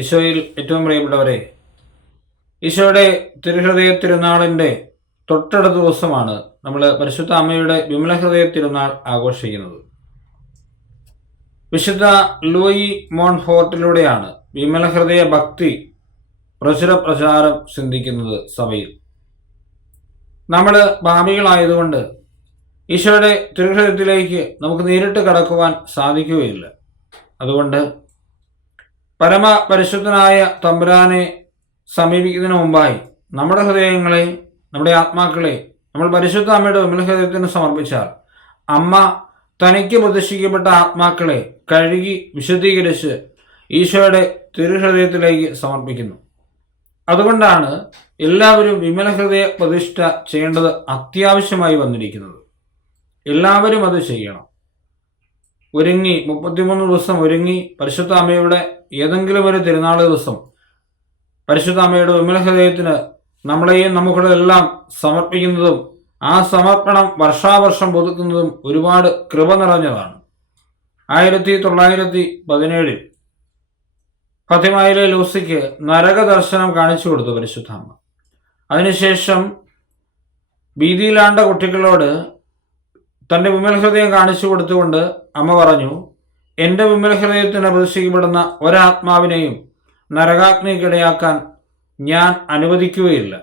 ഈശോയിൽ ഏറ്റവും പ്രിയപ്പെട്ടവരെ ഈശോയുടെ തിരുഹൃദയ തിരുനാളിന്റെ തൊട്ടടുത്ത ദിവസമാണ് നമ്മൾ പരിശുദ്ധ അമ്മയുടെ വിമലഹൃദയ തിരുനാൾ ആഘോഷിക്കുന്നത്. വിശുദ്ധ ലൂയി മോൺ ഹോർട്ടിലൂടെയാണ് വിമല ഹൃദയ ഭക്തി പ്രചുര പ്രചാരം ചിന്തിക്കുന്നത് സഭയിൽ. നമ്മൾ ഭാവികളായതുകൊണ്ട് ഈശോയുടെ തിരുഹൃദയത്തിലേക്ക് നമുക്ക് നേരിട്ട് കടക്കുവാൻ സാധിക്കുകയില്ല. അതുകൊണ്ട് പരമ പരിശുദ്ധനായ തമ്പുരാനെ സമീപിക്കുന്നതിന് മുമ്പായി നമ്മുടെ ഹൃദയങ്ങളെ നമ്മുടെ ആത്മാക്കളെ നമ്മൾ പരിശുദ്ധ അമ്മയുടെ വിമല ഹൃദയത്തിന് സമർപ്പിച്ചാൽ അമ്മ തനിക്ക് പ്രദർശിക്കപ്പെട്ട ആത്മാക്കളെ കഴുകി വിശുദ്ധീകരിച്ച് ഈശോയുടെ തിരുഹൃദയത്തിലേക്ക് സമർപ്പിക്കുന്നു. അതുകൊണ്ടാണ് എല്ലാവരും വിമല ഹൃദയ പ്രതിഷ്ഠ ചെയ്യേണ്ടത് അത്യാവശ്യമായി വന്നിരിക്കുന്നത്. എല്ലാവരും അത് ചെയ്യണം. ഒരുങ്ങി മുപ്പത്തിമൂന്ന് ദിവസം ഒരുങ്ങി പരിശുദ്ധ അമ്മയുടെ ഏതെങ്കിലും ഒരു തിരുനാൾ ദിവസം പരിശുദ്ധ അമ്മയുടെ വിമല ഹൃദയത്തിന് നമ്മളെയും നമുക്കുടെ എല്ലാം സമർപ്പിക്കുന്നതും ആ സമർപ്പണം വർഷാവർഷം പുതുക്കുന്നതും ഒരുപാട് കൃപ നിറഞ്ഞതാണ്. ആയിരത്തി തൊള്ളായിരത്തി പതിനേഴിൽ ഫത്തിമായിലെ ലൂസിക്ക് നരക ദർശനം കാണിച്ചു കൊടുത്തു പരിശുദ്ധാമ്മ അതിനുശേഷം ഭീതിയിലാണ്ട കുട്ടികളോട് തന്റെ വിമല ഹൃദയം കാണിച്ചു കൊടുത്തുകൊണ്ട് അമ്മ പറഞ്ഞു എന്റെ വിമല ഹൃദയത്തിന് പ്രദർശിക്കപ്പെടുന്ന ഒരാത്മാവിനെയും നരകാഗ്നിക്കിടയാക്കാൻ ഞാൻ അനുവദിക്കുകയില്ല.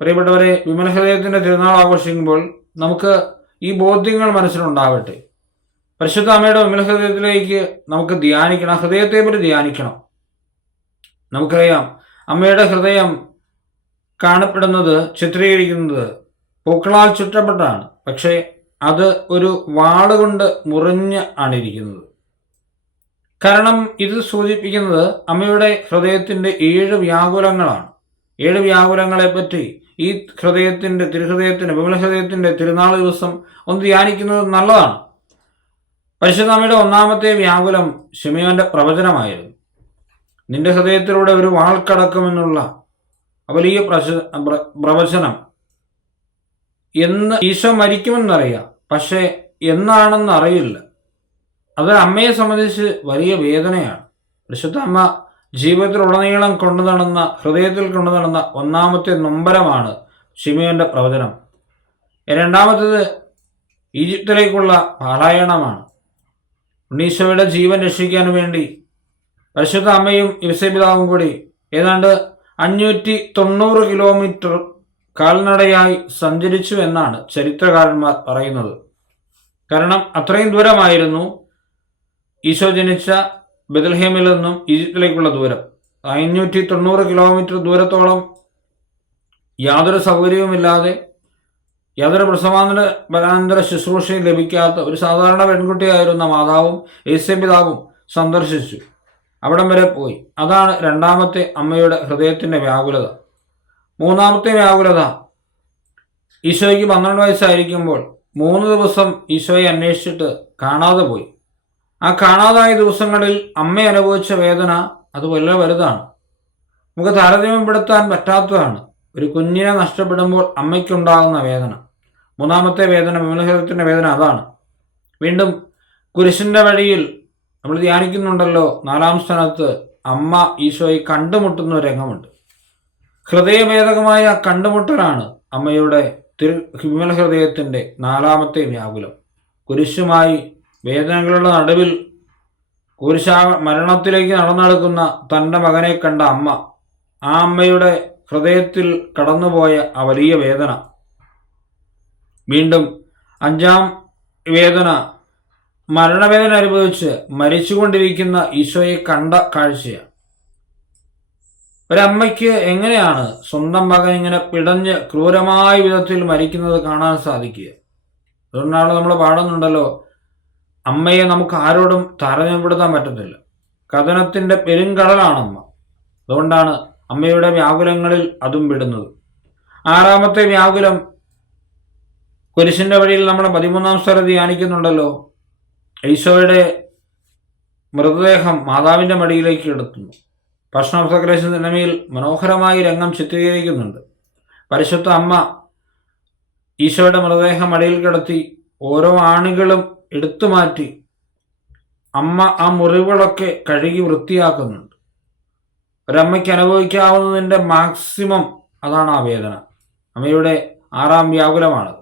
പ്രിയപ്പെട്ടവരെ വിമല ഹൃദയത്തിന്റെ തിരുനാൾ ആഘോഷിക്കുമ്പോൾ നമുക്ക് ഈ ബോധ്യങ്ങൾ മനസ്സിലുണ്ടാവട്ടെ. പരിശുദ്ധ അമ്മയുടെ വിമല ഹൃദയത്തിലേക്ക് നമുക്ക് ധ്യാനിക്കണം ഹൃദയത്തെപ്പറ്റി ധ്യാനിക്കണം. നമുക്കറിയാം അമ്മയുടെ ഹൃദയം കാണപ്പെടുന്നത് ചിത്രീകരിക്കുന്നത് പൂക്കളാൽ ചുറ്റപ്പെട്ടാണ്. പക്ഷേ അത് ഒരു വാളുകൊണ്ട് മുറിഞ്ഞ് ആണ് ഇരിക്കുന്നത് കാരണം ഇത് സൂചിപ്പിക്കുന്നത് അമ്മയുടെ ഹൃദയത്തിന്റെ ഏഴ് വ്യാകുലങ്ങളാണ്. ഏഴ് വ്യാകുലങ്ങളെ പറ്റി ഈ ഹൃദയത്തിന്റെ തിരുഹൃദയത്തിന്റെ വിമല ഹൃദയത്തിന്റെ തിരുനാൾ ദിവസം ഒന്ന് ധ്യാനിക്കുന്നത് നല്ലതാണ്. പരിശുദ്ധാമയുടെ ഒന്നാമത്തെ വ്യാകുലം ഷിമയോന്റെ പ്രവചനമായിരുന്നു. നിന്റെ ഹൃദയത്തിലൂടെ ഒരു വാൾ കടക്കുമെന്നുള്ള വലിയ പ്രവചനം എന്ന് ഈശോ മരിക്കുമെന്നറിയാം. പക്ഷേ എന്നാണെന്ന് അറിയില്ല. അത് അമ്മയെ സംബന്ധിച്ച് വലിയ വേദനയാണ്. പരിശുദ്ധ അമ്മ ജീവിതത്തിലുടനീളം കൊണ്ടു നടന്ന ഹൃദയത്തിൽ കൊണ്ടു നടന്ന ഒന്നാമത്തെ നൊമ്പരമാണ് ഷിമിയോന്റെ പ്രവചനം. രണ്ടാമത്തേത് ഈജിപ്തിലേക്കുള്ള പാലായണമാണ് ഉണ്ണീശോയുടെ ജീവൻ രക്ഷിക്കാൻ വേണ്ടി പരിശുദ്ധ അമ്മയും യുവസപിതാവും കൂടി ഏതാണ്ട് അഞ്ഞൂറ്റി തൊണ്ണൂറ് കിലോമീറ്റർ കാൽനടയായി സഞ്ചരിച്ചു എന്നാണ് ചരിത്രകാരന്മാർ പറയുന്നത്. കാരണം അത്രയും ദൂരമായിരുന്നു ഈശോ ജനിച്ച ബദൽഹേമിൽ നിന്നും ഈജിപ്തിലേക്കുള്ള ദൂരം. അഞ്ഞൂറ്റി തൊണ്ണൂറ് കിലോമീറ്റർ ദൂരത്തോളം യാതൊരു സൗകര്യവുമില്ലാതെ യാതൊരു പ്രസവാന്തര ബലാന്തര ശുശ്രൂഷയും ലഭിക്കാത്ത ഒരു സാധാരണ പെൺകുട്ടിയായിരുന്ന മാതാവും ഏസ്യ പിതാവും സന്ദർശിച്ചു. അവിടം വരെ പോയി. അതാണ് രണ്ടാമത്തെ അമ്മയുടെ ഹൃദയത്തിന്റെ വ്യാകുലത. മൂന്നാമത്തെ വ്യാകുലത. ഈശോയ്ക്ക് പന്ത്രണ്ട് വയസ്സായിരിക്കുമ്പോൾ മൂന്ന് ദിവസം ഈശോയെ അന്വേഷിച്ചിട്ട് കാണാതെ പോയി. ആ കാണാതായ ദിവസങ്ങളിൽ അമ്മ അനുഭവിച്ച വേദന അത് വളരെ വലുതാണ്. നമുക്ക് താരതമ്യപ്പെടുത്താൻ പറ്റാത്തതാണ്. ഒരു കുഞ്ഞിനെ നഷ്ടപ്പെടുമ്പോൾ അമ്മയ്ക്കുണ്ടാകുന്ന വേദന. മൂന്നാമത്തെ വേദന വിമലഹൃദയത്തിന്റെ വേദന അതാണ്. വീണ്ടും കുരിശിന്റെ വഴിയിൽ നമ്മൾ ധ്യാനിക്കുന്നുണ്ടല്ലോ നാലാം സ്ഥാനത്ത് അമ്മ ഈശോയെ കണ്ടുമുട്ടുന്ന ഒരു രംഗമുണ്ട്. ഹൃദയഭേദകമായ കണ്ടുമുട്ടലാണ് അമ്മയുടെ തിരു വിമല ഹൃദയത്തിന്റെ നാലാമത്തെ വ്യാകുലം. കുരിശുമായി വേദനകളുടെ നടുവിൽ കുരിശാ മരണത്തിലേക്ക് നടന്നെടുക്കുന്ന തന്റെ മകനെ കണ്ട അമ്മ ആ അമ്മയുടെ ഹൃദയത്തിൽ കടന്നുപോയ ആ വലിയ വേദന. വീണ്ടും അഞ്ചാം വേദന. മരണവേദന അനുഭവിച്ച് മരിച്ചുകൊണ്ടിരിക്കുന്ന ഈശോയെ കണ്ട കാഴ്ചയാണ്. ഒരമ്മയ്ക്ക് എങ്ങനെയാണ് സ്വന്തം മകൻ ഇങ്ങനെ പിടഞ്ഞ് ക്രൂരമായ വിധത്തിൽ മരിക്കുന്നത് കാണാൻ സാധിക്കുക? അതുകൊണ്ടാണ് നമ്മൾ പാടുന്നുണ്ടല്ലോ അമ്മയെ നമുക്ക് ആരോടും താരതമ്യപ്പെടുത്താൻ പറ്റത്തില്ല. കഥനത്തിന്റെ പെരുങ്കടലാണ് അമ്മ അതുകൊണ്ടാണ് അമ്മയുടെ വ്യാകുലങ്ങളിൽ അതും വിടുന്നത്. ആറാമത്തെ വ്യാകുലം കുരിശിന്റെ വഴിയിൽ നമ്മൾ പതിമൂന്നാം സ്ഥലം ധ്യാനിക്കുന്നുണ്ടല്ലോ ഈശോയുടെ മൃതദേഹം മാതാവിന്റെ മടിയിലേക്ക് എടുത്തുന്നു ഭക്ഷണോപഗ്രേഷൻ സിനിമയിൽ മനോഹരമായി രംഗം ചിത്രീകരിക്കുന്നുണ്ട്. പരിശുദ്ധ അമ്മ ഈശോയുടെ മൃതദേഹം അടിയിൽ കിടത്തി ഓരോ ആണികളും എടുത്തു മാറ്റി അമ്മ ആ മുറിവുകളൊക്കെ കഴുകി വൃത്തിയാക്കുന്നുണ്ട്. ഒരമ്മയ്ക്ക് അനുഭവിക്കാവുന്നതിന്റെ മാക്സിമം അതാണ് ആ വേദന. അമ്മയുടെ ആറാം വ്യാകുലമാണ്.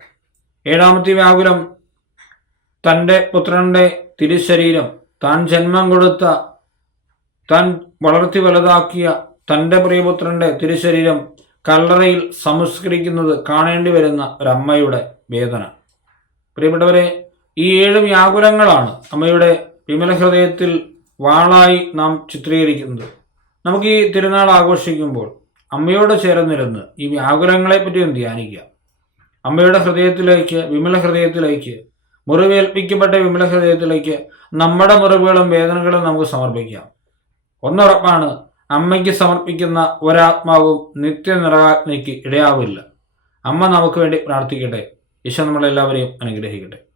ഏഴാമത്തെ വ്യാകുലം തന്റെ പുത്രന്റെ തിരുശരീരം താൻ ജന്മം കൊടുത്ത താൻ വളർത്തി വലുതാക്കിയ തന്റെ പ്രിയപുത്രന്റെ തിരുശരീരം കല്ലറയിൽ സംസ്കരിക്കുന്നത് കാണേണ്ടി വരുന്ന ഒരമ്മയുടെ വേദന. പ്രിയപ്പെട്ടവരെ ഈ ഏഴ് വ്യാകുലങ്ങളാണ് അമ്മയുടെ വിമല ഹൃദയത്തിൽ വാളായി നാം ചിത്രീകരിക്കുന്നത്. നമുക്ക് ഈ തിരുനാൾ ആഘോഷിക്കുമ്പോൾ അമ്മയോട് ചേർന്നിരുന്ന് ഈ വ്യാകുലങ്ങളെ പറ്റി ഒന്ന് ധ്യാനിക്കുക അമ്മയുടെ ഹൃദയത്തിലേക്ക് വിമല ഹൃദയത്തിലേക്ക് മുറിവേൽപ്പിക്കപ്പെട്ട വിമല ഹൃദയത്തിലേക്ക് നമ്മുടെ മുറിവുകളും വേദനകളും നമുക്ക് സമർപ്പിക്കാം. ഒന്നുറപ്പാണ് അമ്മയ്ക്ക് സമർപ്പിക്കുന്ന ഒരാത്മാവും നിത്യനിറവാഗ്നിക്ക് ഇടയാവില്ല. അമ്മ നമുക്ക് വേണ്ടി പ്രാർത്ഥിക്കട്ടെ. ഈശോ നമ്മളെല്ലാവരെയും അനുഗ്രഹിക്കട്ടെ.